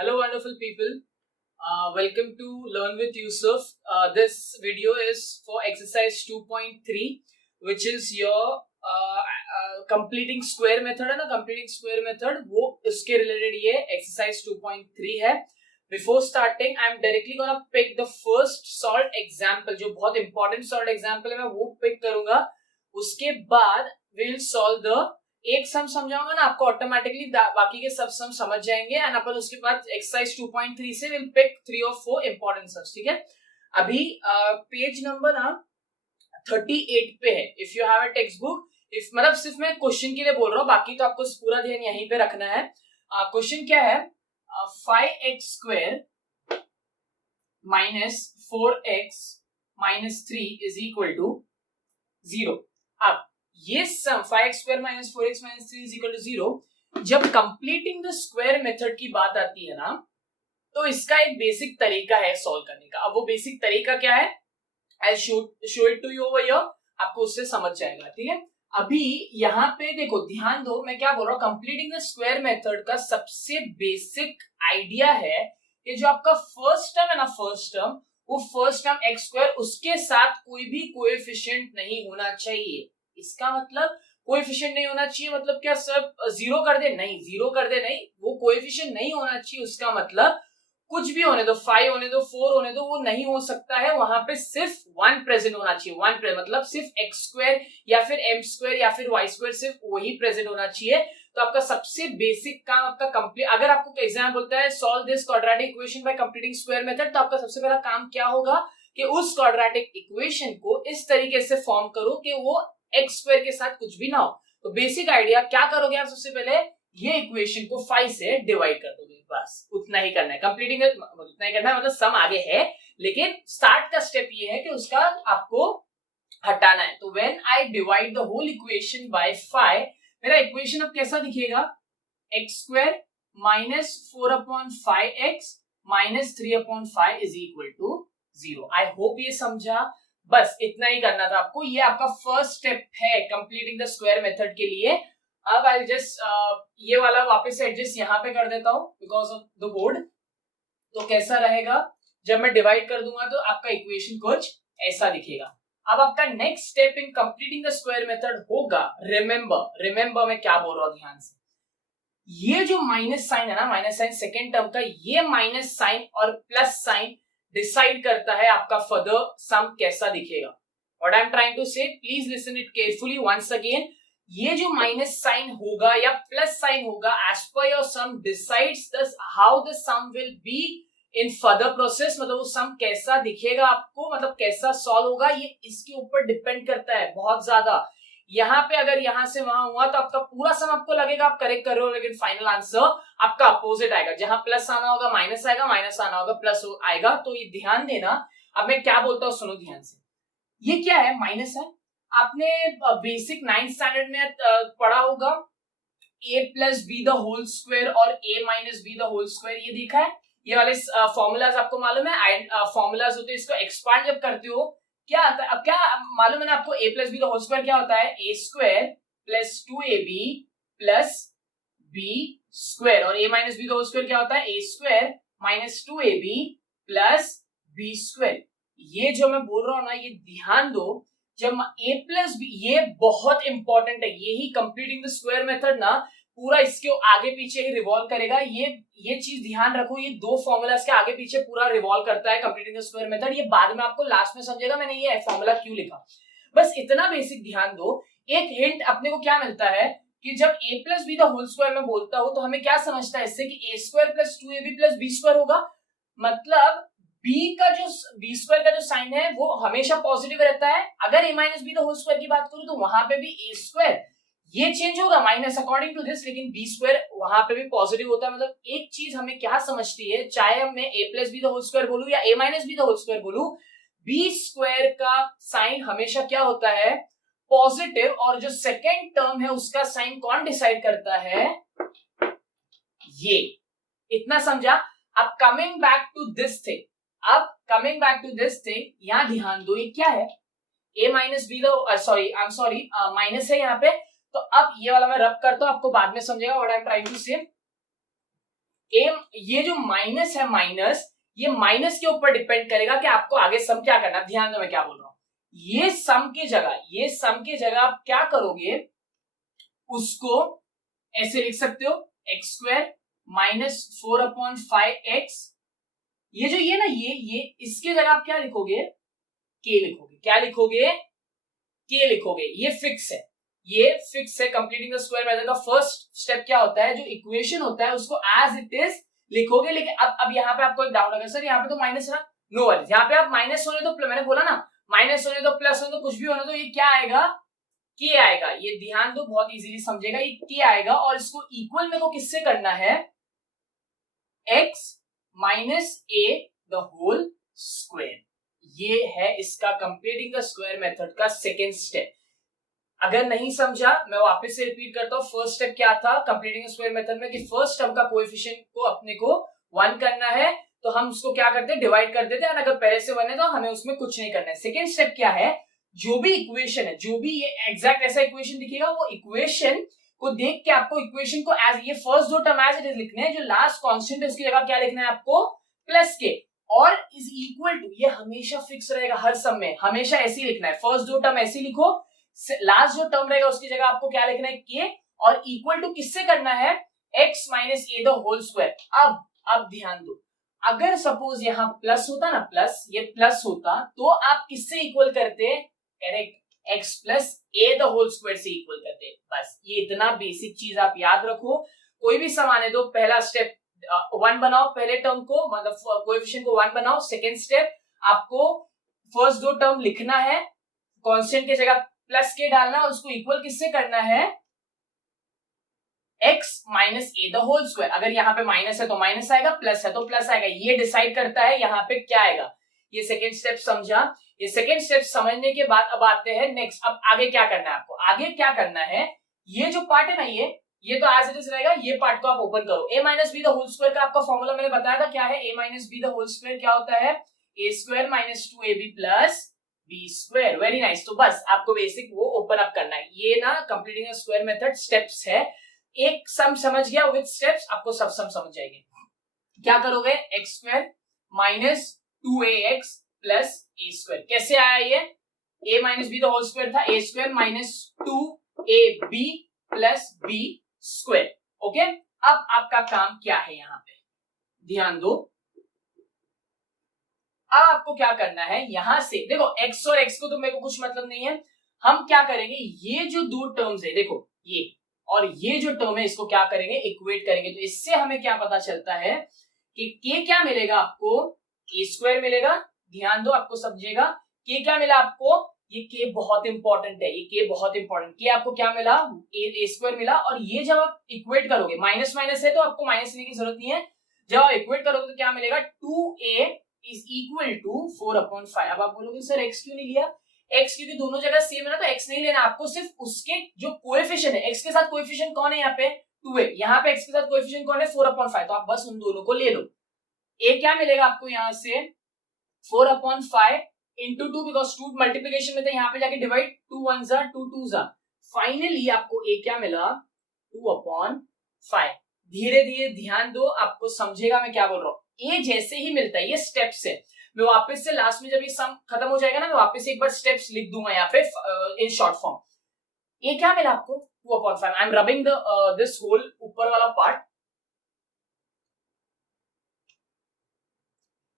Hello, wonderful people. Welcome to Learn with Yusuf. This video is for exercise 2.3, which is your completing square method है ना, completing square method वो उसके related ये exercise 2.3 है. Before starting, I'm directly gonna pick the first solved example. जो बहुत important solved example है मैं वो pick करूँगा. उसके बाद we'll solve the एक सम समझाऊंगा ना आपको ऑटोमेटिकली बाकी के सब सम समझ जाएंगे एंड अपन उसके बाद एक्सरसाइज 2.3 से विल पिक 3 और 4 इंपॉर्टेंट सम्स. ठीक है, अभी पेज नंबर 38 पे है. If you have a text book, if मतलब सिर्फ मैं क्वेश्चन के लिए बोल रहा हूँ, बाकी तो आपको पूरा ध्यान यहीं पे रखना है. क्वेश्चन क्या है? 5x square minus 4x minus 3 is equal to 0. अब ये sum 5x square minus 4x minus 3 is equal to 0 जब कंप्लीटिंग द स्क्वायर मेथड की बात आती है ना, तो इसका एक बेसिक तरीका है सॉल्व करने का. अब वो बेसिक तरीका क्या है? I show it to you over here, आपको उससे समझ जाएगा. ठीक है, अभी यहाँ पे देखो, ध्यान दो मैं क्या बोल रहा हूँ. कंप्लीटिंग द स्क्वायर मेथड का सबसे बेसिक आइडिया है कि जो आपका फर्स्ट टर्म है ना, फर्स्ट टर्म, वो फर्स्ट टर्म एक्स स्क्वायर, उसके साथ कोई भी कोएफिशिएंट नहीं होना चाहिए. इसका मतलब कोएफिशिएंट नहीं होना चाहिए मतलब क्या सब जीरो कर दे? नहीं, जीरो कर दे नहीं, वो कोएफिशिएंट नहीं होना चाहिए. उसका मतलब कुछ भी होने दो, 5 होने दो, 4 होने दो, वो नहीं हो सकता है. वहां पे सिर्फ 1 प्रेजेंट होना चाहिए. 1 मतलब सिर्फ एक्स स्क्वायर या फिर एम स्क्वायर या फिर वाई स्क्वायर, सिर्फ वही प्रेजेंट होना चाहिए. तो आपका सबसे बेसिक काम आपका कंप्लीट, अगर आपको एग्जाम बोलता है solve this quadratic equation by completing square method, तो आपका सबसे पहला काम क्या होगा कि उस क्वाड्रेटिक इक्वेशन को इस तरीके से फॉर्म करो कि वो एक्स स्क्वायर के साथ कुछ भी ना हो. तो बेसिक आइडिया क्या करोगे आप? सबसे पहले ये इक्वेशन को 5 से डिवाइड कर दोगे, बस उतना ही करना है. कंप्लीटिंग उतना ही करना है, मतलब सम आगे है, लेकिन स्टार्ट का स्टेप ये है कि उसका आपको हटाना है. तो when I divide the whole equation by 5, मेरा इक्वेशन अब कैसा दिखेगा? X square minus 4/5x minus 3/5 is equal to 0. I hope ये समझा. बस इतना ही करना था आपको. ये आपका फर्स्ट स्टेप है कंप्लीटिंग द स्क्वायर मेथड के लिए. अब आई जस्ट ये वाला वापस से एडजस्ट यहाँ पे कर देता हूँ बिकॉज ऑफ द बोर्ड. तो कैसा रहेगा? जब मैं डिवाइड कर दूंगा तो आपका इक्वेशन कुछ ऐसा दिखेगा. अब आपका next step in completing the square method होगा, रिमेंबर मैं क्या बोल रहा हूँ ध्यान से. ये जो माइनस साइन है ना, माइनस साइन सेकेंड टर्म का, ये माइनस साइन और प्लस साइन डिसाइड करता है आपका फर्दर सम कैसा दिखेगा. What I am trying to say, please listen it carefully once again. ये जो माइनस साइन होगा या प्लस साइन होगा, as per your sum decides how the sum will be in further process. मतलब वो सम कैसा दिखेगा आपको, मतलब कैसा सॉल्व होगा, ये इसके ऊपर डिपेंड करता है बहुत ज्यादा. यहाँ पे अगर यहां से वहां हुआ तो आपका पूरा सम आपको लगेगा आप करेक्ट कर रहे हो, लेकिन फाइनल आंसर आपका अपोजिट आएगा. जहां प्लस आना होगा माइनस आएगा, माइनस आना होगा प्लस आएगा. तो ये ध्यान देना. अब मैं क्या बोलता हूँ सुनो ध्यान से. ये क्या है? माइनस है. आपने बेसिक 9th स्टैंडर्ड में पढ़ा होगा a plus b the whole square और a minus B the whole square. ये देखा है? ये वाले फॉर्मूलाज आपको मालूम है, फॉर्मूलाज होते हैं. इसको एक्सपांड जब करते हो क्या आता है? अब क्या मालूम है ना आपको? a plus b the whole square क्या होता है? a square plus 2ab plus b square. और a minus B the whole square क्या होता है? a square minus 2ab plus b square. ये जो मैं बोल रहा हूं ना, ये ध्यान दो. जब a प्लस बी, ये बहुत इंपॉर्टेंट है. यही कंप्लीटिंग द स्क्वायर मेथड ना पूरा इसके आगे पीछे ही रिवॉल्व करेगा. ये चीज ध्यान रखो, ये दो फॉर्मूलाज के आगे पीछे पूरा रिवॉल्व करता है कंप्लीटिंग द स्क्वायर मेथड. ये बाद में आपको लास्ट में समझेगा मैंने ये फॉर्मूला क्यों लिखा. बस इतना बेसिक ध्यान दो. एक हिंट अपने को क्या मिलता है कि जब a plus b the whole square में बोलता हूं तो हमें क्या समझता है इससे कि a square plus 2ab plus b square होगा. मतलब b स्क्वायर का जो साइन है वो हमेशा पॉजिटिव रहता है. अगर a minus B the whole square की बात करूं तो वहां पे भी a स्क्वायर ये चेंज होगा माइनस अकॉर्डिंग टू दिस, लेकिन b स्क्वायर वहां पे भी पॉजिटिव होता है. मतलब एक चीज हमें क्या समझती है, चाहे मैं a plus b the whole square बोलूं या a minus B the whole square बोलूं, b स्क्वायर का साइन हमेशा क्या होता है? पॉजिटिव. और जो सेकेंड टर्म है उसका साइन कौन डिसाइड करता है? ये. इतना समझा? अब coming back to this thing, यहां ध्यान दो. ये क्या है? a minus B the minus है यहाँ पे. तो अब ये वाला मैं रब करता हूं, आपको बाद में समझेगा what I am trying to say. ये जो माइनस है, माइनस, ये माइनस के ऊपर डिपेंड करेगा कि आपको आगे सम क्या करना है। ध्यान दो मैं क्या बोल रहा हूं। ये सम के जगह आप क्या करोगे, उसको ऐसे लिख सकते हो एक्स स्क्वायर माइनस 4/5x। ये जो ये ना ये इसके जगह आप क्या लिखोगे, के लिखोगे। क्या लिखोगे, के लिखोगे। ये फिक्स है। कंप्लीटिंग द स्क्वायर मेथड का फर्स्ट स्टेप क्या होता है, जो इक्वेशन होता है उसको एज इट इज लिखोगे। लेकिन अब यहाँ पे आपको एक डाउट अगर सर यहाँ पे तो माइनस है ना, नो वरीज। यहाँ पे आप माइनस होने तो मैंने बोला ना, माइनस होने तो प्लस होने तो कुछ भी होने तो ये क्या आएगा, के आएगा। ये ध्यान दो, बहुत इजीली समझेगा, ये के आएगा। और इसको इक्वल मेरे को किससे करना है, x minus a the whole square. ये है इसका कंप्लीटिंग द स्क्वायर मेथड का सेकेंड स्टेप। अगर नहीं समझा मैं वापस से रिपीट करता हूं। फर्स्ट स्टेप क्या था कंप्लीटिंग स्क्वायर मेथड में, कि फर्स्ट टर्म का कोएफिशिएंट को अपने को 1 करना है, तो हम उसको क्या करते हैं, डिवाइड कर देते हैं। अगर पहले से 1 है तो हमें उसमें कुछ नहीं करना है। सेकेंड स्टेप क्या है, जो भी इक्वेशन है, जो भी ये एग्जैक्ट ऐसा इक्वेशन दिखेगा, वो इक्वेशन को देख के आपको इक्वेशन को एज ये फर्स्ट दो टर्म एज इट इज लिखने हैं, जो लास्ट कांस्टेंट है उसकी जगह क्या लिखना है आपको, प्लस के, और इज इक्वल टू, ये हमेशा फिक्स रहेगा हर सम में, हमेशा ऐसे ही लिखना है। फर्स्ट दो टर्म ऐसे लिखो, लास्ट जो टर्म रहेगा उसकी जगह आपको क्या लिखना है, के, और इक्वल टू किससे करना है, x minus a the whole square. अब ध्यान दो, अगर सपोज यहां प्लस होता ना, प्लस, ये प्लस होता तो आप किससे इक्वल करते, correct, x plus a the whole square से इक्वल करते। बस ये इतना बेसिक चीज आप याद रखो। कोई भी सम आने दो, पहला स्टेप 1 बनाओ, पहले टर्म को मतलब कोएफिशिएंट को 1 बनाओ। सेकेंड स्टेप आपको फर्स्ट दो टर्म लिखना है, कांस्टेंट की जगह प्लस के डालना, और उसको इक्वल किससे करना है, x minus a the whole square. अगर यहाँ पे माइनस है तो माइनस आएगा, प्लस है तो प्लस आएगा। ये डिसाइड करता है यहाँ पे क्या आएगा। ये सेकेंड स्टेप समझा। ये सेकेंड स्टेप समझने के बाद अब आते हैं नेक्स्ट। अब आगे क्या करना है आपको, आगे क्या करना है, ये जो पार्ट है ना, ये तो एज इट इज रहेगा। ये पार्ट को आप ओपन करो। a minus B the whole square का आपका फॉर्मूला मैंने बताया था, क्या है, a minus B the whole square क्या होता है, a square minus 2ab plus B square. Very nice. तो बस आपको बेसिक वो ओपन अप करना है। ये ना completing the square method steps है। एक सम समझ गया विद स्टेप्स, आपको सब सम समझ जाएंगे। क्या करोगे, X square minus 2ax plus A square. कैसे आया ये, a minus B the whole square था, a square minus 2ab plus B square. Okay, अब आपका काम क्या है, यहां पे ध्यान दो। अब आपको क्या करना है, यहां से देखो x और x को तो मेरे को कुछ मतलब नहीं है। हम क्या करेंगे, ये जो दो टर्म्स है, देखो ये और ये जो टर्म है, इसको क्या करेंगे, इक्वेट करेंगे। तो इससे हमें क्या पता चलता है कि k क्या मिलेगा आपको, a स्क्वायर मिलेगा। ध्यान दो, आपको समझेगा, k क्या मिला आपको, ये k बहुत इंपॉर्टेंट है, ये k बहुत इंपॉर्टेंट। k आपको क्या मिला, a स्क्वायर मिला। और ये जब आप इक्वेट करोगे, माइनस माइनस है तो आपको माइनस लेने की जरूरत नहीं है। जब आप इक्वेट करोगे तो क्या मिलेगा, 2a इज इक्वल टू 4/5। अब आप बोलोगे सर x क्यों नहीं लिया, x क्योंकि दोनों जगह सेम है ना, तो x नहीं लेना आपको। सिर्फ उसके जो कोएफिशिएंट है, x के साथ कोएफिशिएंट कौन है यहाँ पे, 2 है। यहाँ पे x के साथ कोएफिशिएंट कौन है, 4/5। तो आप बस उन दोनों को ले लो। a क्या मिलेगा आपको यहाँ से, 4/5 इंटू 2, बिकॉज 2 मल्टीप्लीकेशन में था, यहाँ पे जाके डिवाइड, 2 1 जा 2 2 जा। फाइनली आपको a क्या मिला, 2/5। धीरे धीरे ध्यान दो, आपको समझेगा मैं क्या बोल रहा हूँ। ये जैसे ही मिलता है, ये स्टेप्स है। मैं वापस से लास्ट में जब ये सम खत्म हो जाएगा ना, मैं वापस से एक बार स्टेप्स लिख दूंगा यहाँ पे इन शॉर्ट फॉर्म। ये क्या मिला आपको, 2/5। I am rubbing this whole ऊपर वाला पार्ट।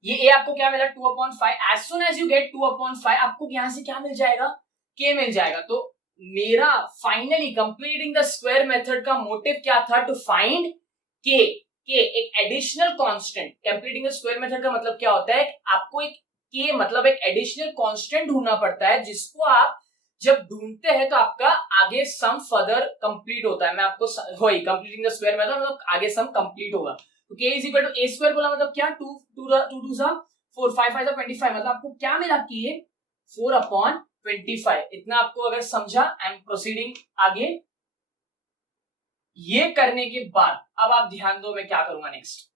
ये a आपको क्या मिला, 2/5। As soon as you get 2/5, आपको यहां से क्या मिल जाएगा, k मिल जाएगा। तो मेरा finally completing the square method का मोटिव क्या था, टू फाइंड k एक additional constant. Completing the square method का मतलब क्या होता है, आपको एक k मतलब एक एडिशनल कांस्टेंट ढूंढना पड़ता है, जिसको आप जब ढूंढते हैं तो आपका आगे सम फर्दर कंप्लीट होता है। मैं आपको वही कंप्लीटिंग द स्क्वायर मेथड मतलब आगे सम कंप्लीट होगा। तो k is equal to a square बोला मतलब क्या, 2 2 जा 4 5 5 25। मतलब आपको क्या मिला, k 4/25। इतना आपको अगर समझा, आई एम प्रोसीडिंग आगे। ये करने के बाद अब आप ध्यान दो, मैं क्या करूंगा नेक्स्ट।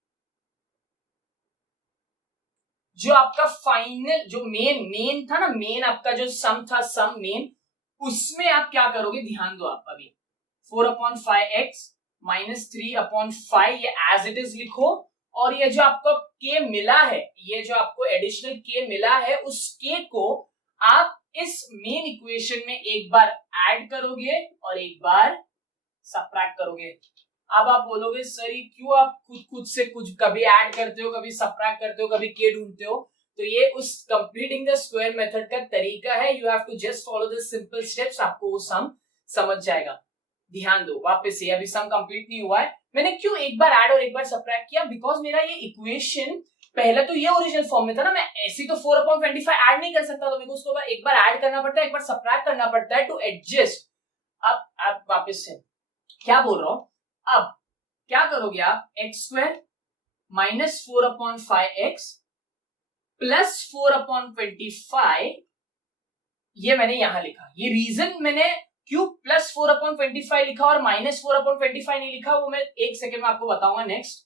जो आपका फाइनल जो मेन था ना, मेन आपका जो सम था, सम मेन, उसमें आप क्या करोगे, ध्यान दो। आप अभी 4/5x -3/5 ये एज इट इज लिखो, और ये जो आपको k मिला है, ये जो आपको एडिशनल k मिला है, उस k को आप इस मेन इक्वेशन में एक बार ऐड करोगे और एक बार सबट्रैक्ट करोगे। अब आप बोलोगे सर ये क्यों आप खुद से कुछ कभी ऐड करते हो, कभी सबट्रैक्ट करते हो, कभी k ढूंढते हो? तो ये उस कंप्लीटिंग द स्क्वायर मेथड का तरीका है। You have to just follow the simple steps, आपको वो सम समझ जाएगा। ध्यान दो, वापस से अभी सम कंप्लीट नहीं हुआ है। मैंने क्यों एक बार ऐड और एक बार सबट्रैक्ट किया? बिकॉज मेरा ये इक्वेशन पहले तो ये ओरिजिनल फॉर्म में था ना, मैं ऐसी तो 4/25 ऐड नहीं कर सकता, तो मेरे को उसको एक बार ऐड करना पड़ता है, एक बार सबट्रैक्ट करना पड़ता है टू एडजस्ट। अब वापस से क्या बोल रहा हूं, अब क्या करोगे आप, x² माइनस 4/5x प्लस 4/25, ये मैंने यहां लिखा। ये रीजन मैंने क्यों प्लस 4/25 लिखा और माइनस 4/25 नहीं लिखा, वो मैं एक सेकेंड में आपको बताऊंगा। नेक्स्ट,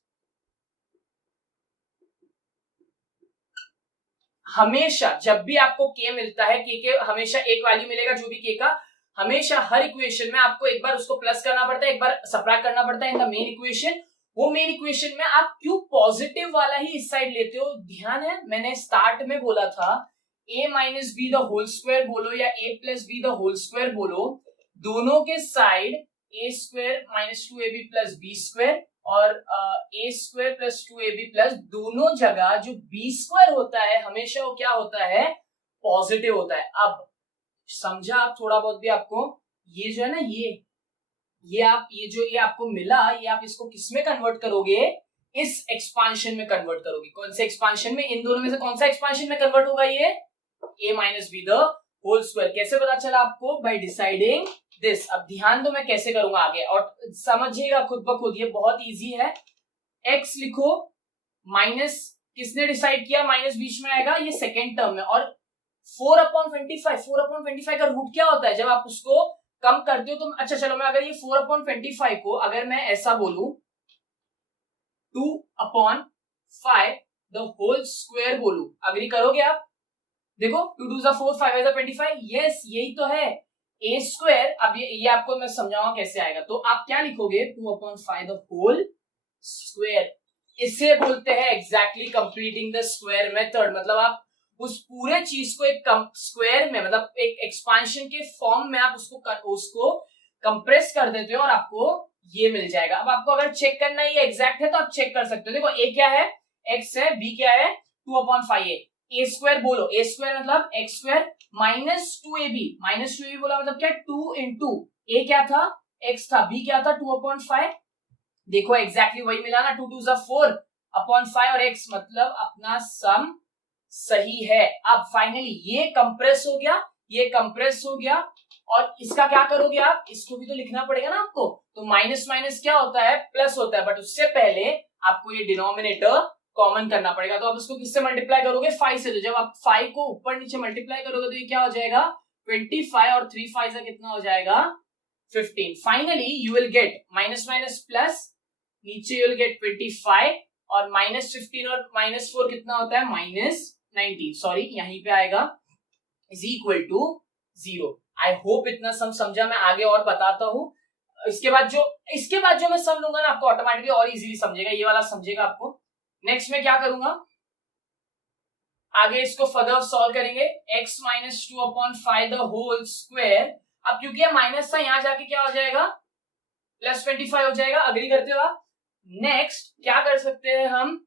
हमेशा जब भी आपको k मिलता है, k के हमेशा एक वैल्यू मिलेगा, जो भी k का, हमेशा हर इक्वेशन में आपको एक बार उसको प्लस करना पड़ता है, एक बार सबट्रैक्ट करना पड़ता है इन द मेन इक्वेशन। वो मेन इक्वेशन में आप क्यों पॉजिटिव वाला ही इस साइड लेते हो? ध्यान है, मैंने स्टार्ट में बोला था a minus B the whole square बोलो या a plus b the whole square बोलो, दोनों के side a² minus 2ab plus b² और a² प्लस 2ab प्लस, दोनों जगह जो b² होता है हमेशा वो क्या होता है, पॉजिटिव होता है। अब समझा आप थोड़ा बहुत भी? आपको ये जो है ना, ये आपको मिला, ये आप इसको किस में कन्वर्ट करोगे? इस एक्सपांशन में कन्वर्ट करोगे। कौन से एक्सपांशन में? इन दोनों में से कौन सा एक्सपांशन में कन्वर्ट होगा? ये a minus B the whole square. कैसे पता चला आपको? By deciding this. अब ध्यान दो मैं कैसे करूंगा आगे, और समझिएगा खुद ब खुद, ये बहुत इजी है। x लिखो, माइनस किसने डिसाइड किया माइनस बीच में आएगा? ये सेकेंड टर्म में। और 4/25 का रूट क्या होता है जब आप उसको कम करते हो? तो अच्छा चलो, मैं अगर ये 4/25 को अगर मैं ऐसा बोलूं 2/5 द होल स्क्वायर बोलूं, अग्री करोगे आप? देखो 2 2 4 5 25, यस यही तो है a²। अब ये आपको मैं समझाऊंगा कैसे आएगा। तो आप क्या लिखोगे? 2/5 द होल स्क्वायर। इसे बोलते हैं exactly completing the square method. मतलब आप उस पूरे चीज को एक स्क्वायर में, मतलब एक एक्सपांशन के फॉर्म में आप उसको कंप्रेस कर देते हो और आपको ये मिल जाएगा। अब आपको अगर चेक करना है ये एग्जैक्ट है तो आप चेक कर सकते हो। देखो a क्या है, x है, b क्या है, 2/5 a² बोलो, a² मतलब x² minus 2ab, minus 2ab बोला मतलब क्या, 2 इंटू a क्या था, x था, b क्या था 2/5। देखो एग्जैक्टली वही मिला ना, 2 2 4/5 और x, मतलब अपना सम सही है। अब फाइनली ये कंप्रेस हो गया, ये कंप्रेस हो गया, और इसका क्या करोगे आप? इसको भी तो लिखना पड़ेगा ना आपको। तो माइनस माइनस क्या होता है, प्लस होता है, बट उससे पहले आपको ये डिनोमिनेटर कॉमन करना पड़ेगा। तो आप इसको किससे मल्टीप्लाई करोगे? 5 से। तो जब आप 5 को ऊपर नीचे मल्टीप्लाई करोगे तो ये क्या हो जाएगा, 25, और 3 5 से कितना हो जाएगा, 15। Finally you will get minus minus plus, नीचे यू विल गेट 25, और माइनस 15 और माइनस 4 कितना होता है, माइनस 19, सॉरी यहीं पे आएगा, is equal to 0। I hope इतना सम समझा। मैं आगे और बताता हूं। इसके बाद जो मैं सम लूंगा ना, आपको ऑटोमेटिकली और इजीली समझेगा, ये वाला समझेगा आपको। नेक्स्ट में क्या करूंगा, आगे इसको फर्दर सॉल्व करेंगे। x minus 2/5 the whole square. अब क्योंकि ये माइनस था, यहां जाके क्या हो जाएगा, प्लस 25 हो जाएगा। अग्री करते हो आप? नेक्स्ट क्या कर सकते हैं हम,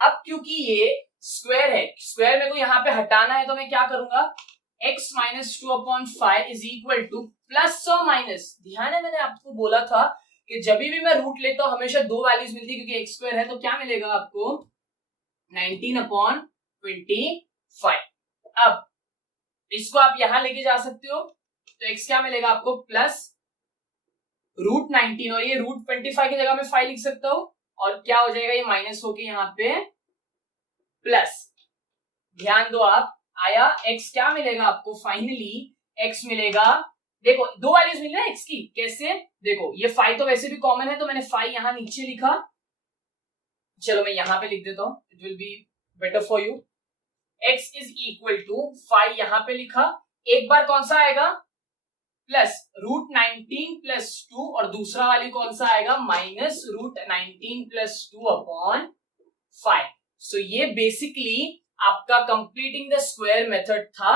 अब क्योंकि ये स्क्वायर है, स्क्वायर मेरे को यहाँ पे हटाना है, तो मैं क्या करूंगा, x minus 2/5 is equal two plus और माइनस। ध्यान है, मैंने आपको बोला था कि जब भी मैं रूट लेता हूं हमेशा दो वैल्यूज मिलती है, क्योंकि x² है। तो क्या मिलेगा आपको, 19/25। अब इसको आप यहां लेके जा सकते हो, तो x क्या मिलेगा आपको, प्लस √19, और ये √25 की जगह मैं 5 लिख सकता हूं, और क्या हो जाएगा, ये माइनस होके यहाँ पे प्लस। ध्यान दो आप, आया x क्या मिलेगा आपको, फाइनली x मिलेगा, देखो दो वैल्यूज मिल रही है x की, कैसे, देखो ये 5 तो वैसे भी कॉमन है, तो मैंने 5 यहां नीचे लिखा। चलो मैं यहां पे लिख देता हूं, it will be better for you. x is equal to 5 यहां पे लिखा, एक बार कौन सा आएगा, प्लस √19 + 2 और दूसरा वैल्यू कौन सा आएगा -√19 + 2/5। सो ये बेसिकली आपका कंप्लीटिंग द स्क्वायर मेथड था।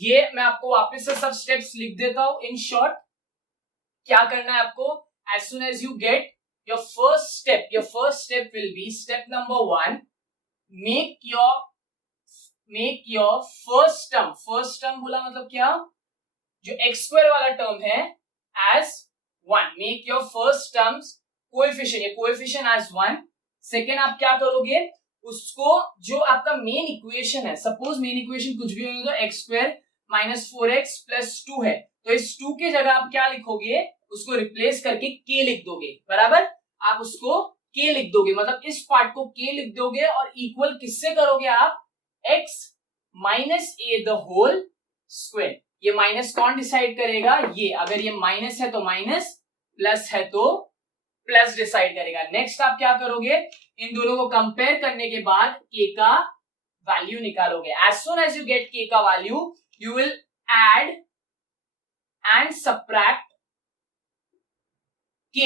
ये मैं आपको वापस से सब स्टेप्स लिख देता हूं इन शॉर्ट। क्या करना है आपको, as soon as you get your first step will be step number 1, make your first term बोला मतलब क्या, जो x² वाला टर्म है as 1, make your first terms coefficient as 1। Second आप क्या करोगे, उसको जो आपका मेन इक्वेशन है, सपोज मेन इक्वेशन कुछ भी होगा तो x² - 4x + 2 है, तो इस 2 के जगह आप क्या लिखोगे, उसको रिप्लेस करके k लिख दोगे, बराबर। आप उसको k लिख दोगे, मतलब इस पार्ट को k लिख दोगे और इक्वल किससे करोगे आप, x - a the whole square. ये माइनस कौन डिसाइड करेगा, ये, अगर ये माइनस है तो माइनस, प्लस है तो प्लस डिसाइड करेगा। नेक्स्ट आप क्या करोगे, इन दोनों को कंपेयर करने के बाद k का वैल्यू निकालोगे। As soon as you get k का value, you will add and subtract k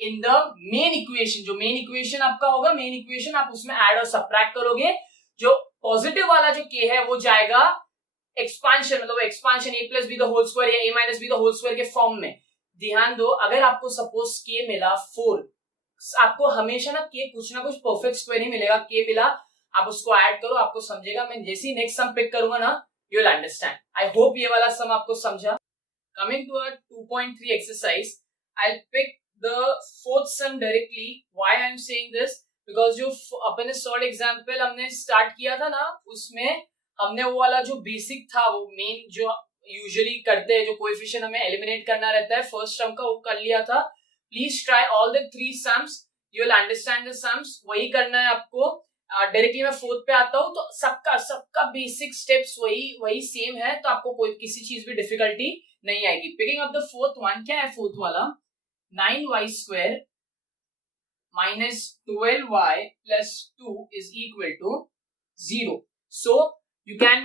in the main equation. जो मेन इक्वेशन आपका होगा, मेन इक्वेशन आप उसमें ऐड और सब्ट्रैक्ट करोगे। जो पॉजिटिव वाला जो k है वो जाएगा एक्सपांशन, मतलब expansion a + b the whole square या a - b the whole square के फॉर्म में। ध्यान दो, अगर आपको सपोज k मिला 4, आपको हमेशा ना k कुछ ना कुछ परफेक्ट स्क्वायर ही मिलेगा। k मिला, आप उसको ऐड करो, आपको समझेगा। मैं जैसे ही नेक्स्ट सम पिक करूंगा ना, you will understand. I hope ये वाला सम आपको समझा। Coming to a 2.3 exercise, I will pick the fourth sum directly. Why I am saying this, because जो अपने सॉल्व एग्जाम्पल हमने स्टार्ट किया था ना, उसमें हमने वो वाला जो बेसिक था, वो मेन जो यूजुअली करते हैं, जो कोएफिशिएंट हमें एलिमिनेट करना रहता है फर्स्ट टर्म का, वो कर लिया था। Please try all the 3 sums, you will understand the sums. वही करना है आपको। डायरेक्टली मैं फोर्थ पे आता हूँ, तो सबका बेसिक स्टेप्स वही सेम है, तो आपको कोई किसी चीज में डिफिकल्टी नहीं आएगी। Picking up the fourth one, क्या है फोर्थ वाला, 9y² - 12y + 2 is equal to 0. So you can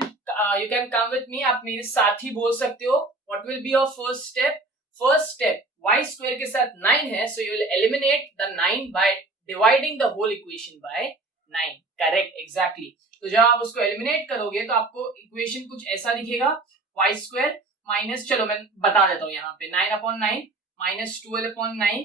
come with me, आप मेरे साथ ही बोल सकते हो। What will be your first step? First step, y² के साथ 9 है, so you will eliminate the 9 by dividing the whole equation by 9. Correct, exactly. तो जब आप उसको एलिमिनेट करोगे तो आपको इक्वेशन कुछ ऐसा दिखेगा, y² माइनस, चलो मैं बता देता हूँ यहाँ पे, 9/9 -12/9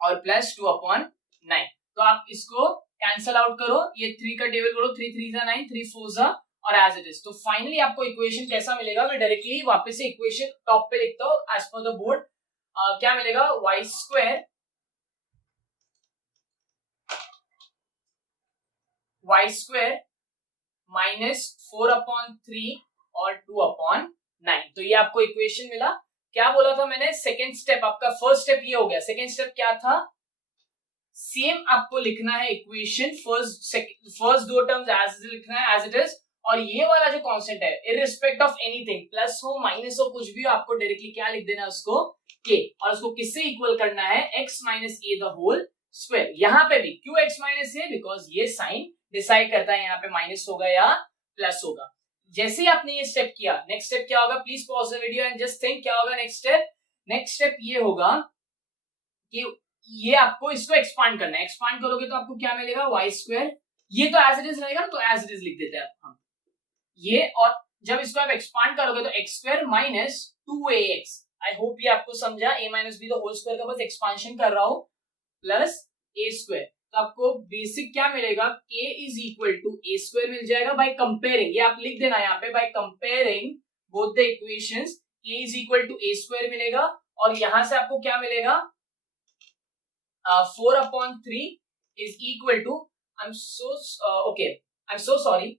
और +2/9। तो आप इसको कैंसल आउट करो, ये 3 का टेबल करो, 3 3 जा 9, 3 4 जा, और एज इट इज। तो फाइनली आपको इक्वेशन कैसा मिलेगा, मैं डायरेक्टली वापस से इक्वेशन टॉप पे लिखता हूँ एज पर द बोर्ड। क्या मिलेगा, y² -4/3 और 2/9। तो ये आपको इक्वेशन मिला। क्या बोला था मैंने, सेकेंड स्टेप, आपका फर्स्ट स्टेप ये हो गया। सेकेंड स्टेप क्या था, सेम आपको लिखना है इक्वेशन, फर्स्ट 2 टर्म्स एज लिखना है एज इट इज, और ये वाला जो कांस्टेंट है, इररिस्पेक्ट ऑफ एनीथिंग, प्लस हो माइनस हो कुछ भी हो, आपको डायरेक्टली क्या लिख देना है उसको, k, और उसको किससे इक्वल करना है, x - a the whole square. यहाँ पे भी क्यों x - a, बिकॉज ये साइन डिसाइड करता है यहाँ पे माइनस होगा या प्लस होगा। जैसे ही आपने ये स्टेप किया, नेक्स्ट स्टेप क्या होगा, please pause the video and just think क्या होगा नेक्स्ट स्टेप। नेक्स्ट स्टेप ये होगा कि ये आपको इसको एक्सपांड करना है। एक्सपांड करोगे तो आपको क्या मिलेगा, y², ये तो एज इट इज रहेगा, तो एज इट इज लिख देते हैं हम ये, और जब इसको आप एक्सपांड करोगे तो x² - 2ax। आई होप ये आपको समझा, a - b the whole square का बस एक्सपांशन कर रहा हूं, प्लस a²। तो आपको बेसिक क्या मिलेगा, k = a² मिल जाएगा बाय कंपेयरिंग, ये आप लिख देना यहाँ पे, by comparing both the equations, k = a² मिलेगा, और यहां से आपको क्या मिलेगा, 4/3 is equal to, I'm so sorry,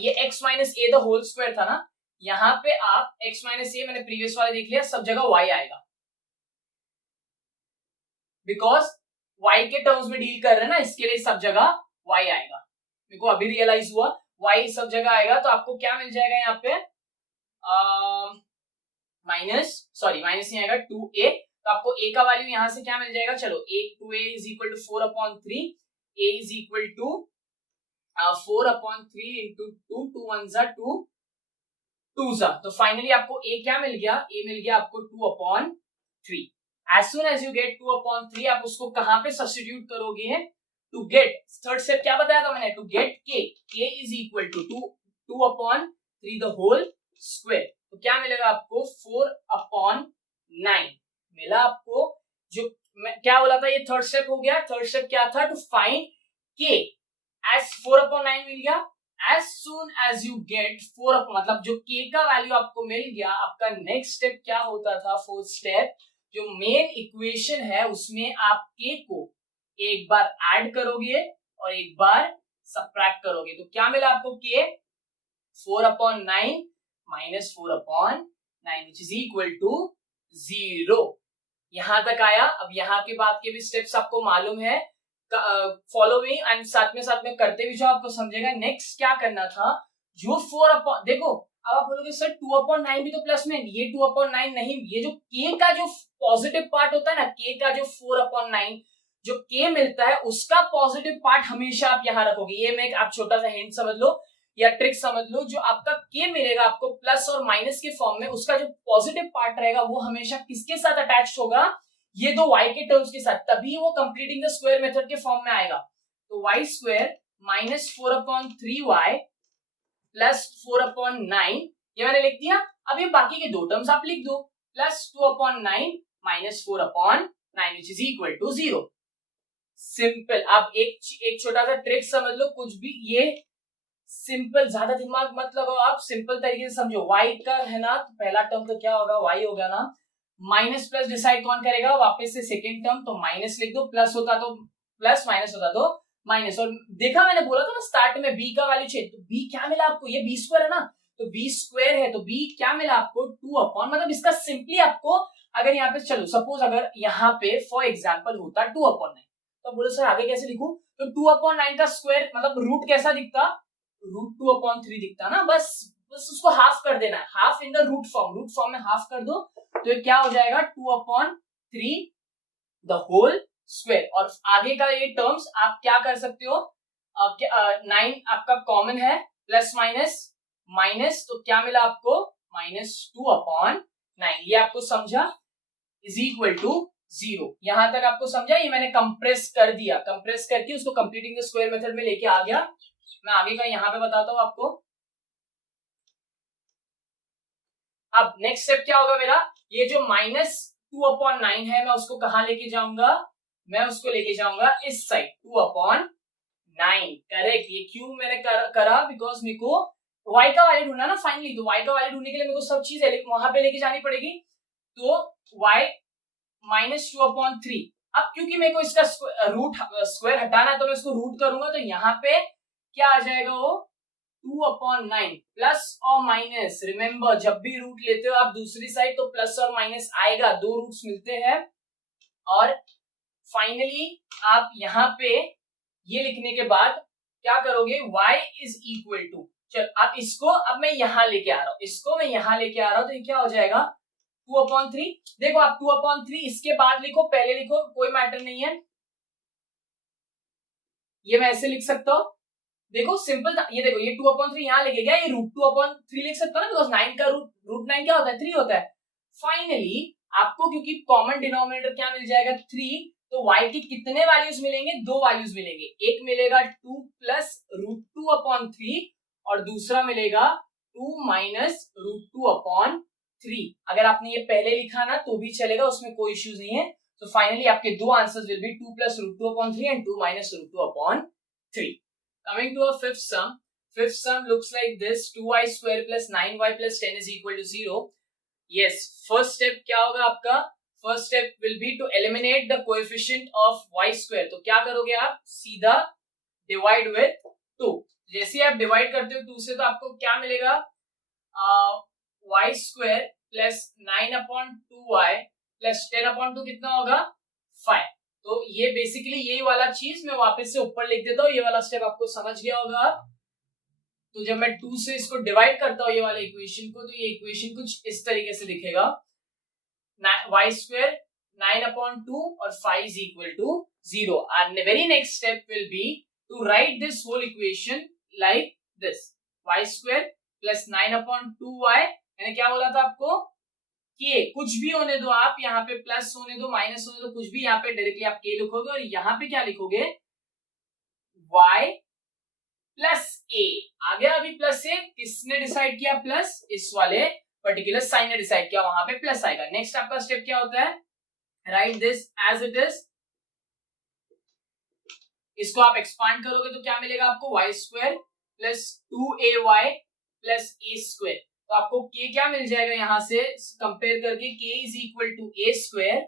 ये x - a the whole square था ना, यहाँ पे आप x - a, मैंने प्रीवियस वाला देख लिया, सब जगह y आएगा, बिकॉज y के टर्म्स में डील कर रहे हैं ना, इसके लिए सब जगह y आएगा। मेरे को अभी रियलाइज हुआ, y सब जगह आएगा, तो आपको क्या मिल जाएगा यहाँ पे, माइनस नहीं आएगा, 2a। तो आपको a का वैल्यू यहाँ से क्या मिल जाएगा, चलो 2a = 4/3, a = 4/3 into 2, 2 1 जा 2, टू सा, तो फाइनली आपको ए क्या मिल गया, ए मिल गया आपको 2/3। As soon as you get 2/3 आप उसको कहां पे सब्स्टिट्यूट करोगे, टू गेट थर्ड स्टेप क्या बताया था मैंने, to get k is equal to 2/3 the whole square, तो क्या मिलेगा आपको 4/9 मिला आपको। जो मैं क्या बोला था, ये थर्ड स्टेप हो गया। थर्ड स्टेप क्या था, टू फाइंड के एज 4/9 मिल गया। As soon as you get 4 मतलब जो के का वैल्यू आपको मिल गया, आपका नेक्स्ट स्टेप क्या होता था, फोर्थ स्टेप, जो मेन इक्वेशन है उसमें आप के को एक बार ऐड करोगे और एक बार सबट्रैक्ट करोगे, तो क्या मिला आपको k 4/9 minus 4/9 which is equal to 0। यहां तक आया। अब यहाँ के बाद के भी स्टेप्स आपको मालूम है, फॉलो मी एंड साथ में करते भी जो आपको समझेगा। नेक्स्ट क्या करना था, जो 4 देखो अब आप बोलोगे सर 2/9 भी तो प्लस में, ये 2/9 नहीं, ये जो के का जो पॉजिटिव पार्ट होता है ना, के का जो 4/9 जो के मिलता है उसका पॉजिटिव पार्ट हमेशा आप यहाँ रखोगे। ये मैं आप छोटा सा हिंट समझ लो या ट्रिक समझ लो, जो आपका के मिलेगा आपको प्लस और माइनस के फॉर्म में, उसका जो पॉजिटिव पार्ट रहेगा वो हमेशा किसके साथ अटैच होगा, ये दो y के टर्म्स के साथ, तभी वो कंप्लीटिंग द स्क्वायर मेथड के फॉर्म में आएगा। तो y square minus 4/3y plus 4/9 ये मैंने लिख दिया। अब ये बाकी के दो टर्म्स आप लिख दो, plus 2/9 minus 4/9 which is equal to 0। Simple. अब एक छोटा सा ट्रिक समझ लो, कुछ भी ये सिंपल, ज्यादा दिमाग मत लगाओ, आप सिंपल तरीके से समझो। y का है ना, तो पहला टर्म तो क्या होगा, y होगा ना, माइनस प्लस डिसाइड कौन करेगा, वापस से सेकेंड टर्म, तो माइनस लिख दो, प्लस होता तो प्लस, माइनस होता तो माइनस। और देखा मैंने बोला था ना स्टार्ट में b का वैल्यू चाहिए, तो b क्या मिला आपको, ये b स्क्वायर है ना, तो b स्क्वायर है, तो b क्या मिला आपको 2 मतलब इसका सिंपली आपको, अगर यहाँ पे चलो सपोज अगर यहाँ पे फॉर एग्जाम्पल होता 2/9, तो बोलो सर आगे कैसे लिखूं, तो 2/9 का स्क्वायर मतलब रूट कैसा दिखता, √2/3 दिखता ना, बस उसको हाफ कर देना है, half in the root form में हाफ कर दो, तो ये क्या हो जाएगा 2/3 द होल स्क्वायर। और आगे का ये टर्म्स आप क्या कर सकते हो, 9 आपका कॉमन है, प्लस माइनस माइनस, तो क्या मिला आपको माइनस 2/9, ये आपको समझा, इज इक्वल टू 0। यहां तक आपको समझा, ये मैंने कंप्रेस कर दिया, कंप्रेस करके उसको कंप्लीटिंग द स्क्वायर मेथड में लेके आ गया। मैं आगे का यहां पे बताता हूं आपको। अब नेक्स्ट स्टेप क्या होगा मेरा, ये जो माइनस 2/9 है मैं उसको कहां लेके जाऊंगा, मैं उसको लेके जाऊंगा इस साइड 2/9। करेक्ट। ये क्यों मैंने करा बिकॉज मेरे को y का वैल्यू ढूंढना ना फाइनली, तो y का वैल्यू ढूंढने के लिए मेरे को सब चीज वहां पे लेके जानी पड़ेगी, तो y माइनस 2/3। अब क्योंकि मेरे को इसका रूट स्क्वायर हटाना है, तो मैं इसको रूट करूंगा, तो यहाँ पे क्या आ जाएगा, वो 2/9 प्लस और माइनस। रिमेंबर जब भी रूट लेते हो आप दूसरी साइड, तो प्लस और माइनस आएगा, दो रूट्स मिलते हैं। और फाइनली आप यहाँ पे ये लिखने के बाद क्या करोगे, y इज इक्वल टू, चल अब इसको अब मैं यहां लेके आ रहा हूं, इसको मैं यहां लेके आ रहा हूं, तो ये क्या हो जाएगा 2/3। देखो आप 2/3 इसके बाद लिखो, पहले लिखो, कोई मैटर नहीं है, ये मैं ऐसे लिख सकता हूं। देखो सिंपल था, ये देखो ये 2/3 यहां लेके गया, ये √2/3 लिख सकता हूं ना, बिकॉज 9 का √9 क्या होता है, 3 होता है। फाइनली आपको क्योंकि कॉमन डिनोमिनेटर क्या मिल जाएगा 3, तो y के कितने वैल्यूज मिलेंगे, दो वैल्यूज मिलेंगे, एक मिलेगा 2 प्लस √2/3 और दूसरा मिलेगा 2 माइनस √2/3। अगर आपने ये पहले लिखा ना तो भी चलेगा, उसमें कोई इश्यूज नहीं है। तो फाइनली आपके दो answers will be 2 plus √2/3 and 2 minus √2/3। Coming to a fifth sum. Fifth sum looks like this: 2y square plus 9y plus 10 is equal to 0. Yes, first step क्या होगा आपका? First step will be to eliminate the coefficient of y square. तो क्या करोगे आप? सीधा divide with 2. जैसे आप divide करते हो 2 से, तो आपको क्या मिलेगा? y square plus 9/2y plus 10/2 कितना होगा? 5. तो ये बेसिकली यही वाला चीज मैं वापस से ऊपर लिख देता हूँ, ये वाला स्टेप आपको समझ गया होगा। तो जब मैं 2 से इसको डिवाइड करता हूँ ये वाले इक्वेशन को, तो ये इक्वेशन कुछ इस तरीके से दिखेगा, y स्क्वायर 9/2 और 5 is equal to 0. And the very next step will be to write this whole equation like this: y square plus 9/2y, मैंने क्या बोला था आपको के कुछ भी होने दो, आप यहाँ पे प्लस होने दो माइनस होने दो कुछ भी, यहाँ पे डायरेक्टली आप के लिखोगे और यहाँ पे क्या लिखोगे y प्लस ए। आ गया अभी प्लस ए, किसने डिसाइड किया प्लस, इस वाले पर्टिकुलर साइन ने डिसाइड किया, वहां पे प्लस आएगा। नेक्स्ट आपका स्टेप क्या होता है, write this as it is, इसको आप एक्सपांड करोगे तो क्या मिलेगा आपको y square plus 2ay plus A square. तो आपको k क्या मिल जाएगा यहां से कंपेयर करके, k is equal to a square,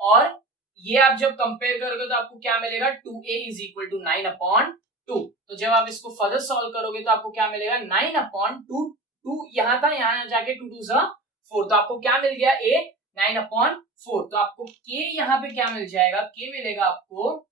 और ये आप जब कंपेयर करोगे तो आपको क्या मिलेगा 2a इज इक्वल टू 9/2। तो जब आप इसको फर्दर सॉल्व करोगे तो आपको क्या मिलेगा 9/2, 2 यहाँ था, यहाँ जाके 2 2 सा 4, तो आपको क्या मिल गया a 9/4। तो आपको k यहाँ पे क्या मिल जाएगा, k मिलेगा आपको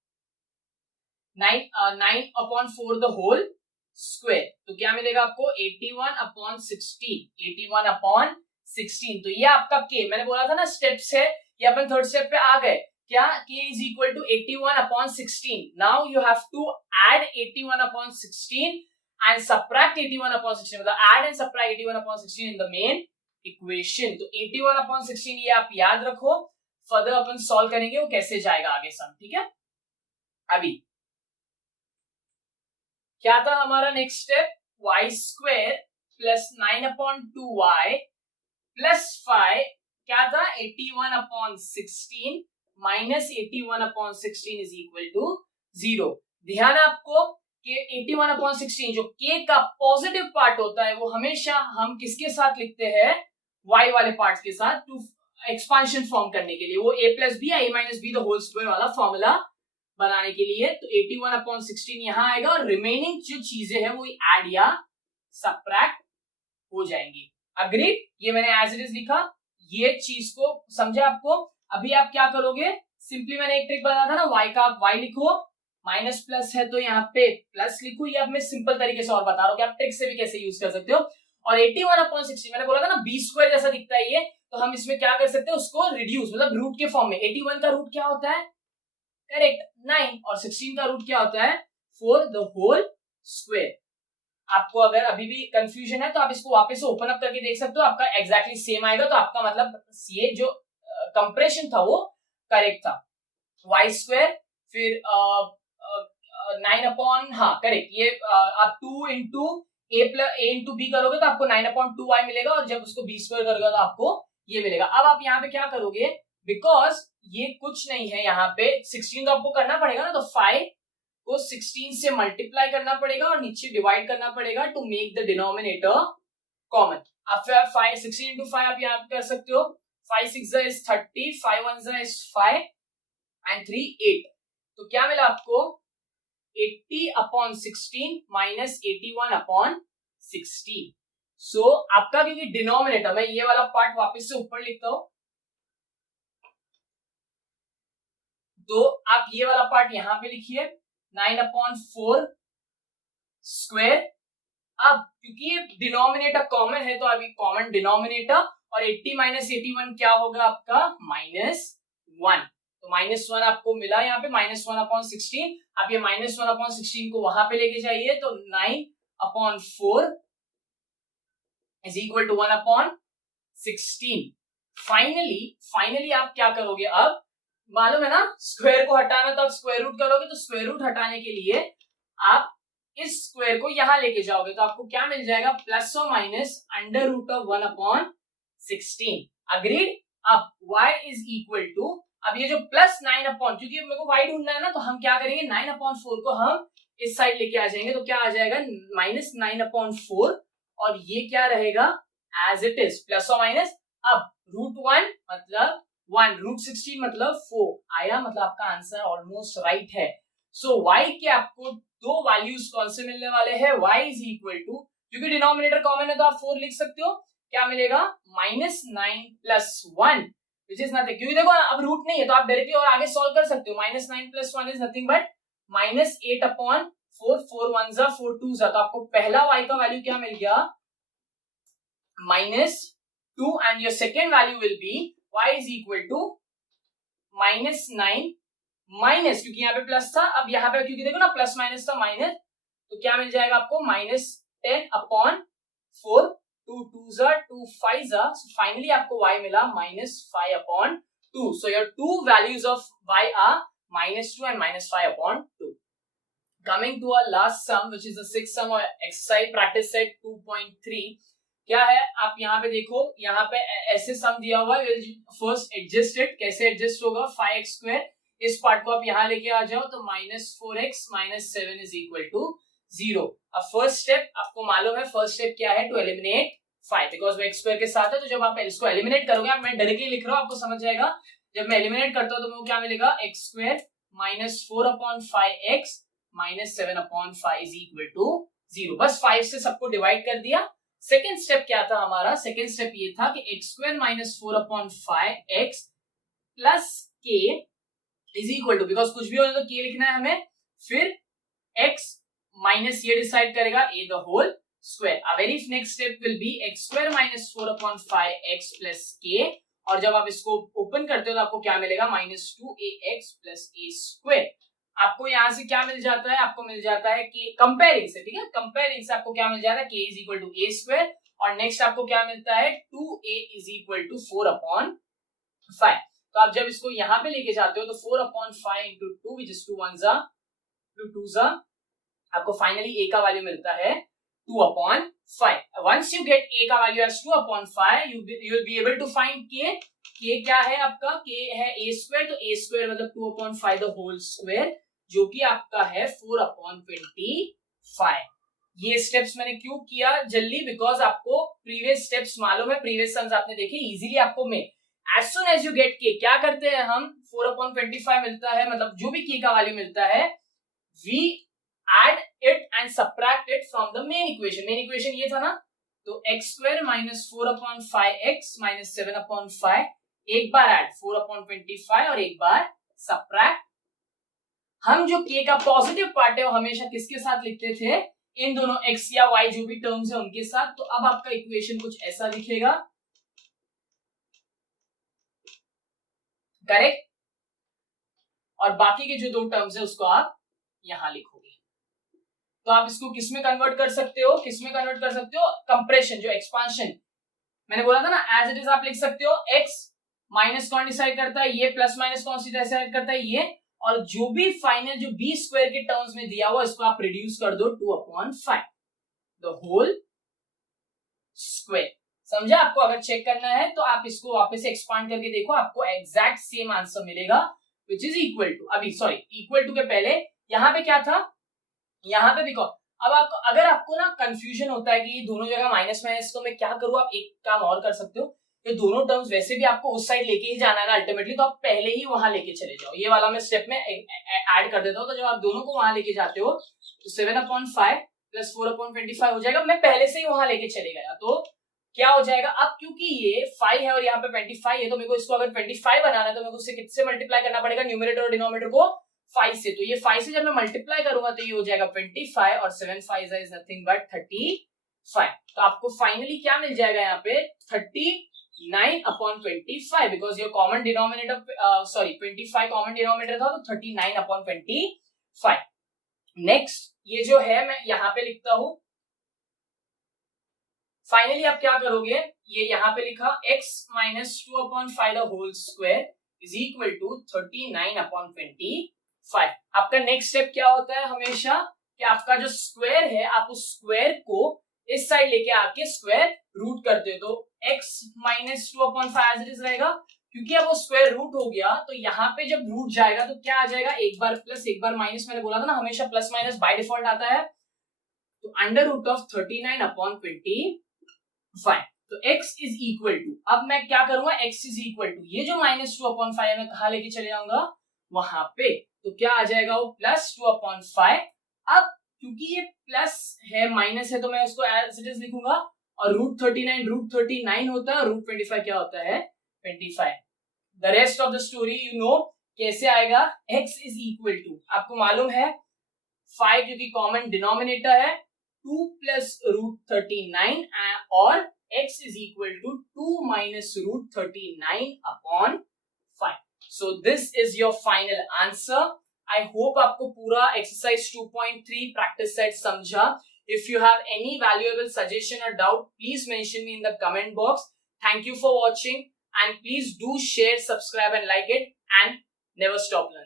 9/4 द होल स्क्वायर। तो क्या मिलेगा आपको 81/16, 81/16। तो ये आपका k, मैंने बोला था ना स्टेप्स है, ये अपन थर्ड स्टेप पे आ गए, क्या k is equal to 81/16। Now you have to add 81/16 and subtract 81/16, मतलब add and subtract 81/16 in the main equation. तो 81/16 ये आप याद रखो, फर्दर अपन सॉल्व करेंगे वो कैसे जाएगा आगे सम, ठीक है। अभी क्या था हमारा next step, y square plus 9/2y plus 5 क्या था 81/16 माइनस 81/16 इज इक्वल टू 0। ध्यान आपको कि 81/16 जो k का पॉजिटिव पार्ट होता है वो हमेशा हम किसके साथ लिखते हैं, y वाले पार्ट के साथ, टू एक्सपांशन फॉर्म करने के लिए, वो a plus b a minus B the whole square वाला फॉर्मूला बनाने के लिए। तो 81/16 यहां आएगा और रिमेनिंग जो चीजें हैं वो ऐड या सबट्रैक्ट हो जाएंगी। अग्रीड, ये मैंने एज इट इज लिखा, ये चीज को समझे आपको। अभी आप क्या करोगे, सिंपली मैंने एक ट्रिक बताया था ना, y का आप y लिखो, माइनस प्लस है तो यहाँ पे प्लस लिखो, ये अब मैं सिंपल तरीके से और बता रहा हूँ कि आप ट्रिक से भी कैसे यूज कर सकते हो। और 81/16 मैंने बोला था ना b स्क्वायर जैसा दिखता है ये, तो हम इसमें क्या कर सकते हैं, उसको रिड्यूस, मतलब रूट के फॉर्म में। 81 का रूट क्या होता है, करेक्ट 9, और 16 का रूट क्या होता है 4 द होल स्क्वायर। आपको अगर अभी भी कंफ्यूजन है तो आप इसको वापस से ओपन अप करके देख सकते हो, आपका एग्जैक्टली सेम आएगा। तो आपका मतलब ये जो कंप्रेशन था वो करेक्ट था। y स्क्वायर फिर 9 हाँ करेक्ट, ये आप 2 इंटू a इंटू बी करोगे तो आपको 9/2y मिलेगा, और जब उसको b स्क्वायर करोगे तो आपको ये मिलेगा। अब आप यहाँ पे क्या करोगे, बिकॉज ये कुछ नहीं है यहाँ पे 16 तो आपको करना पड़ेगा ना, तो 5 को 16 से मल्टीप्लाई करना पड़ेगा और नीचे डिवाइड करना पड़ेगा to make the denominator common. अब 16 इंटू 5 आप यहाँ पे कर सकते हो, 5 6 is 30, 5 1 is 5 and 3 8। तो क्या मिला आपको 80/16 माइनस 81/16। सो आपका क्योंकि डिनोमिनेटर, मैं ये वाला पार्ट वापस से ऊपर लिखता हूं, तो आप ये वाला पार्ट यहां पे लिखिए 9/4 स्क्वायर। अब क्योंकि ये डिनोमिनेटर कॉमन है तो अभी कॉमन डिनोमिनेटर, और 80 माइनस 81 क्या होगा आपका -1। तो -1 आपको मिला यहाँ पे, -1/16। आप ये -1/16 को वहां पे लेके जाइए तो 9/4 इज इक्वल टू 1/16। फाइनली आप क्या करोगे, अब मालूम है ना स्क्वायर को हटाना, तो आप स्क्वायर रूट करोगे, तो स्क्वायर रूट हटाने के लिए आप इस स्क्वायर को यहां लेके जाओगे तो आपको क्या मिल जाएगा, प्लस और माइनस √1/16। अग्रीड। अब y इज इक्वल टू, अब ये जो प्लस 9 अपॉन, क्योंकि मेरे को y ढूंढना है ना, तो हम क्या करेंगे 9/4 को हम इस साइड लेके आ जाएंगे, तो क्या आ जाएगा -9/4, और ये क्या रहेगा एज इट इज, प्लस और माइनस। अब √1 मतलब 1, √16 मतलब 4 आया, मतलब आपका आंसर ऑलमोस्ट राइट है। सो y के आपको दो वैल्यूज कौन से मिलने वाले हैं, y इज इक्वल टू, क्योंकि डिनोमिनेटर कॉमन है तो आप 4 लिख सकते हो, क्या मिलेगा -9 + 1 विच इज नथिंग, क्योंकि देखो अब रूट नहीं है तो आप डायरेक्टली और आगे सॉल्व कर सकते हो। -9 + 1 इज नथिंग बट -8/4, 4 1 4 2, तो आपको पहला y का वैल्यू क्या मिल गया -2, and your second value will be y is equal to -9 minus, क्योंकि यहाँ पे प्लस था, अब यहाँ पे क्योंकि देखो ना प्लस माइनस था माइनस, तो क्या मिल जाएगा आपको -10/4 4, 2 2s are 2 5s are, so finally आपको y मिला -5/2. So your two values of y are -2 and -5/2. Coming to our last sum, which is the sixth sum of exercise practice set 2.3. क्या है, आप यहाँ पे देखो, यहाँ पे ऐसे सम दिया हुआ है. First adjust it. कैसे एडजस्ट होगा? 5x². इस पार्ट को आप यहाँ लेके आ जाओ तो -4x - 7 इज इक्वल टू 0. अब फर्स्ट स्टेप आपको मालूम है, फर्स्ट स्टेप क्या है? टू एलिमिनेट 5, बिकॉज वो x² के साथ है. तो जब आप इसको एलिमिनेट करोगे, आप मैं डायरेक्टली लिख रहा हूँ, आपको समझ जाएगा. जब मैं एलिमिनेट करता हूँ तो मेरे को क्या मिलेगा? x² -4/5x - 7/5 is equal to 0. बस 5 से सबको डिवाइड कर दिया. सेकेंड स्टेप क्या था हमारा? सेकेंड स्टेप ये था कि x² -4/5x plus k is equal to, because कुछ भी हो तो k लिखना है हमें, फिर x माइनस ये डिसाइड करेगा a the whole square. A very next step will be x² -4/5x plus k, और जब आप इसको ओपन करते हो तो आपको क्या मिलेगा? -2ax plus a². आपको यहां से क्या मिल जाता है? आपको मिल जाता है k कंपेयरिंग से. ठीक है, कंपेयरिंग से आपको क्या मिल जाता है? k is equal to a². और नेक्स्ट आपको क्या मिलता है? 2a is equal to 4/5. तो आप जब इसको यहाँ पे लेके जाते हो तो 4/5 into 2 which is 2 1s are 2 2s are, आपको फाइनली a का वैल्यू मिलता है 2/5. वंस यू गेट a का value as 2/5, you will be able to find k. k क्या है आपका? k है a². तो a² मतलब 2/5 द होल स्क्वायर, जो कि आपका है 4/25. ये स्टेप्स मैंने क्यों किया जल्दी? बिकॉज आपको प्रीवियस स्टेप्स मालूम है, प्रीवियस सम्स आपने देखे. इजीली आपको में as soon as you get k क्या करते हैं हम? 4/25 मिलता है, मतलब जो भी k का वैल्यू मिलता है, we add it and subtract it from the main equation. Main equation ये था ना, तो x² -4/5x - 7/5, एक बार ऐड 4/25 और एक बार सबट्रैक्ट. हम जो k का पॉजिटिव पार्ट है वो हमेशा किसके साथ लिखते थे? इन दोनों x या y जो भी टर्म्स है उनके साथ. तो अब आपका इक्वेशन कुछ ऐसा दिखेगा. करेक्ट. और बाकी के जो दो टर्म्स है उसको आप यहां लिखोगे. तो आप इसको किस में कन्वर्ट कर सकते हो? किस में कन्वर्ट कर सकते हो? कंप्रेशन, जो एक्सपांशन मैंने बोला था ना, एज इट इज आप लिख सकते हो. x माइनस कौन डिसाइड करता है? ये. प्लस माइनस कौन सी डिसाइड करता है? ये. और जो भी फाइनल जो b² के टर्म्स में दिया हुआ, इसको आप रिड्यूस कर दो 2/5 द होल स्क्वायर. समझा? आपको अगर चेक करना है तो आप इसको वापस एक्सपांड करके देखो, आपको एग्जैक्ट सेम आंसर मिलेगा, विच इज इक्वल टू. अभी सॉरी, इक्वल टू के पहले यहां पे क्या था? यहाँ पे देखो, अब आप अगर आपको ना कंफ्यूजन होता है कि ये दोनों जगह माइनस माइनस, तो मैं क्या करूँ? आप एक काम और कर सकते हो. ये दोनों टर्म्स वैसे भी आपको उस साइड लेके ही जाना है ना अल्टीमेटली, तो आप पहले ही वहां लेके चले जाओ. ये वाला मैं स्टेप में ऐड कर देता हूँ. तो जब आप दोनों को वहां लेके जाते हो तो 7/5 प्लस 4/25 हो जाएगा. मैं पहले से ही वहां लेके चले गया, तो क्या हो जाएगा? अब क्योंकि ये 5 है और यहाँ पे 25 है, तो मेरे को इसको अगर 25 बनाना है तो मेरे को उससे किससे मल्टीप्लाई करना पड़ेगा? न्यूमरेटर और डिनोमिनेटर को 5 से. तो ये 5 से जब मैं मल्टीप्लाई करूंगा तो ये हो जाएगा 25, और 7 5 इज नथिंग बट 35. तो आपको फाइनली क्या मिल जाएगा यहाँ पे? 39/25, because your common denominator, sorry 25 common denominator था, तो 39/25. नेक्स्ट ये जो है मैं यहाँ पे लिखता हूं. फाइनली आप क्या करोगे? ये यहाँ पे लिखा x - 2/5 the whole square is equal to 39/25. आपका नेक्स्ट स्टेप क्या होता है हमेशा? कि आपका जो स्क्वायर है, आप उस स्क्वायर को इस साइड लेके आके स्क्वायर रूट करते हो. तो x - 2/5 एज इट इज रहेगा, क्योंकि अब वो स्क्वायर रूट हो गया. तो यहाँ पे जब रूट जाएगा तो क्या आ जाएगा? एक बार प्लस एक बार माइनस. मैंने बोला था ना, हमेशा प्लस माइनस बाय डिफॉल्ट आता है. तो अंडर रूट ऑफ 39/25. तो x इज इक्वल टू, अब मैं क्या करूंगा? x इज इक्वल टू ये जो -2/5 मैं कहा लेके चले जाऊंगा? वहां पे. तो क्या आ जाएगा? वो +2/5. अब क्योंकि ये प्लस है माइनस है, तो मैं उसको एज इट इज लिखूंगा. और √39 होता है, और √25 क्या होता है? 25. The rest of the story you know कैसे आएगा. x इज इक्वल टू, आपको मालूम है 5 क्योंकि कॉमन डिनोमिनेटर है, 2 प्लस √39, और x is equal to 2 minus √39/5. So this is your final answer. I hope आपको पूरा एक्सरसाइज 2.3 प्रैक्टिस सेट समझा. If you have any valuable suggestion or doubt, please mention me in the comment box. Thank you for watching, and please do share, subscribe and like it, and never stop learning.